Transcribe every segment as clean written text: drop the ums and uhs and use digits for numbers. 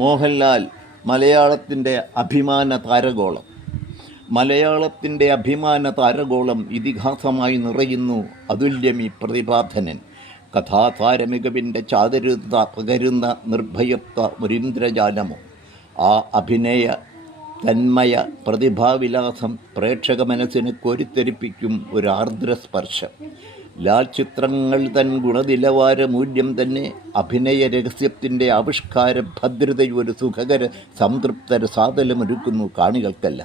മോഹൻലാൽ മലയാളത്തിൻ്റെ അഭിമാന താരഗോളം. മലയാളത്തിൻ്റെ അഭിമാന താരഗോളം ഇതിഹാസമായി നിറയുന്നു അതുല്യമി പ്രതിഭാധനൻ. കഥാതാരമികവിൻ്റെ ചാതുരത പകരുന്ന നിർഭയത്വ മുരീന്ദ്രജാലമോ. ആ അഭിനയ തന്മയ പ്രതിഭാവിലാസം പ്രേക്ഷക മനസ്സിനെ കോരിത്തെരിപ്പിക്കും ഒരു ആർദ്രസ്പർശം. ലാൽ ചിത്രങ്ങൾ തൻ ഗുണനിലവാര മൂല്യം തന്നെ അഭിനയ രഹസ്യത്തിൻ്റെ ആവിഷ്കാര ഭദ്രതയും ഒരു സുഖകര സംതൃപ്ത സാതലമൊരുക്കുന്നു കാണികൾക്കല്ല.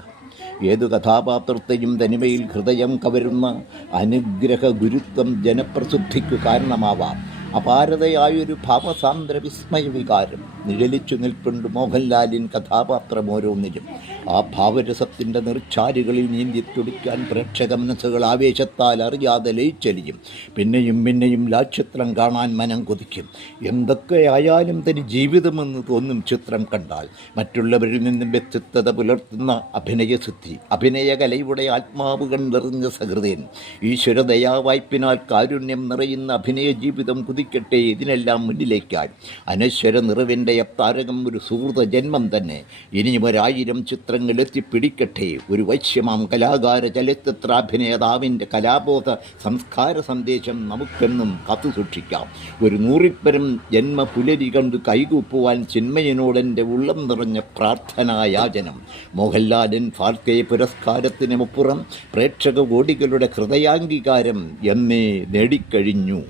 ഏതു കഥാപാത്രത്തെയും തനിമയിൽ ഹൃദയം കവരുന്ന അനുഗ്രഹ ഗുരുത്വം ജനപ്രസിദ്ധിക്കു കാരണമാവാം. അപാരതയായൊരു ഭാവസാന്ദ്ര വിസ്മയ വികാരം നിഴലിച്ചു നിൽപ്പുണ്ട് മോഹൻലാലിൻ കഥാപാത്രം ഓരോന്നിലും. ആ ഭാവരസത്തിൻ്റെ നിർച്ചാലുകളിൽ നീന്തി തുടിക്കാൻ പ്രേക്ഷക മനസ്സുകൾ ആവേശത്താൽ അറിയാതെ ലയിച്ചലിയും. പിന്നെയും ലാൽചിത്രം കാണാൻ മനം കൊതിക്കും. എന്തൊക്കെയായാലും തനി ജീവിതമെന്ന് തോന്നും ചിത്രം കണ്ടാൽ. മറ്റുള്ളവരിൽ നിന്നും വ്യക്തിത്വത പുലർത്തുന്ന അഭിനയസിദ്ധി, അഭിനയകലയുടെ ആത്മാവ് കണ്ടെറിഞ്ഞ സഹൃദയൻ, ഈശ്വരദയാവായ്പിനാൽ കാരുണ്യം നിറയുന്ന അഭിനയ ജീവിതം കുതിക്കട്ടെ ഇതിനെല്ലാം മുന്നിലേക്കായി. അനശ്വര നിറവിൻ്റെ താരകം ഒരു സുഹൃത ജന്മം തന്നെ. ഇനിയും 1000 ചിത്രങ്ങൾ എത്തിപ്പിടിക്കട്ടെ. ഒരു വശ്യമാം കലാകാര ചലച്ചിത്രാഭിനേതാവിൻ്റെ കലാബോധ സംസ്കാര സന്ദേശം നമുക്കെന്നും കാത്തുസൂക്ഷിക്കാം. ഒരു 100-ൽ-പരം ജന്മ പുലരി കണ്ട് കൈകൂപ്പുവാൻ ചിന്മയനോടെൻ്റെ ഉള്ളം നിറഞ്ഞ പ്രാർത്ഥനായാചനം. മോഹൻലാലൻ ഫാൽക്കെ പുരസ്കാരത്തിനുമപ്പുറം പ്രേക്ഷക കോടികളുടെ ഹൃദയാംഗീകാരം എന്നേ നേടിക്കഴിഞ്ഞു.